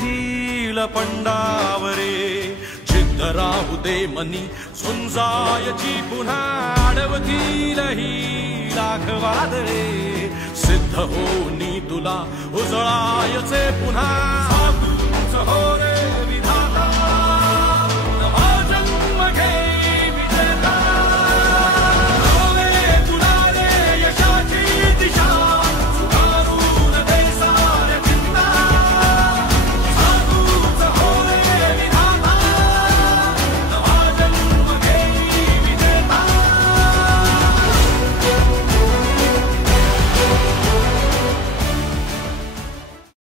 hill पंडावरे जिद्द राहू दे मनी झुंजायची पुन्हा अडवतील ही लाख वादळे सिद्ध होऊनी तुला उजळायचे पुन्हा